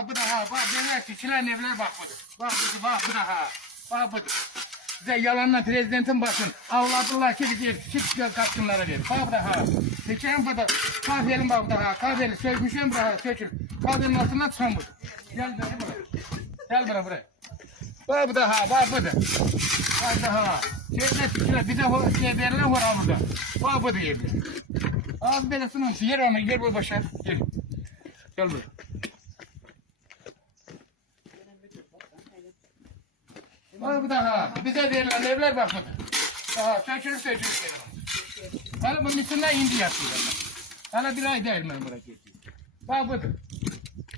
Bak bu da ha. Bak demek ki içilen evler bak budur. Bak bu da ha. Bak budur. Size yalanla prezidentin bakın. Avladılar ki bir çift katkınlara verir. Bak bu da ha. Seçerim bu da. Kahvelim bak bu da ha. Kahveli sökmüşüm buraya sökül. Kahvenin altından çıkan budur. Gel buraya. Gel buraya. Bak bu da ha. Bak bu da. Bak bu da ha. Bir de şey verilen var burada. Bak bu da yerler. Az belasının yer onu yer bu başar. Gel. Gel buraya. Bak bu da ha. Bize verilen evler bak bu da. Aha sökülür. Hala bunun içinden indi yapıyorlar. Hala bir ay değil ben buraya geçiyorum. Bak bu da.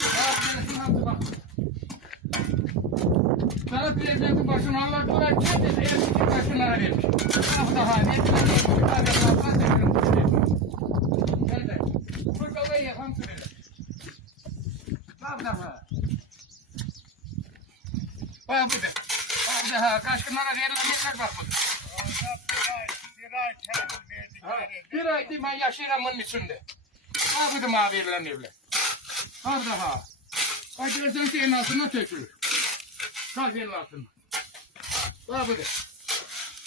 Bak belasının hamsı bak. Sana prezidentin başına anlattılar ki eski başınlara vermiş. Bak bu da ha. Gel de. Bu kavayı yakan süreler. Bak bu da ha. Bak bu da. Bak bu da ha. Kaçkınlara verilenler bak bu da. Bir ay değil ben yaşayacağım bunun içinde. Bak bu da mavi verilen evler. Bak bu da ha. Bak görsen şeyin altından tökülür. Kahvenin altından. Bak bu da.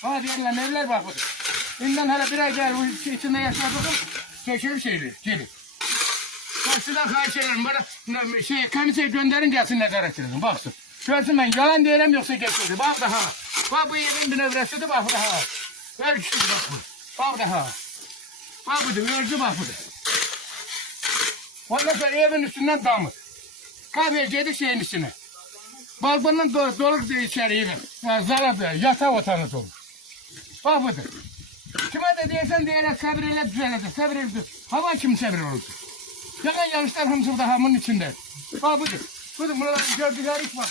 Bak verilen evler bak bu da. Bundan hala bir ay gel bu içinde yaşadık. Tökülür şeyler. Gelir. Bak sizden karşı ederim. Bana komiseye gönderin gelsin nezaret edin. Baksın. Görsün ben yalan diyelim yoksa geçirdi. Bak daha. Bak bu yerin bir nevresidir bak daha. Ver güçlü bak bu. Bak daha. Bak bu da ölçü bak bu da. Ondan sonra evin üstünden damır. Kahveye geldi şeyin içine. Balkonun doluk içeri evin. Zarar yatağı otanız olur. Bak bu da. Kime de diyesen diyerek sabreyle düzenledi. Sabreyle hava kim sabreyle oldu? Yalan yanlışlar hamsı da hamının içinde. Bak budur. Budur buraların gördükleri iş bak.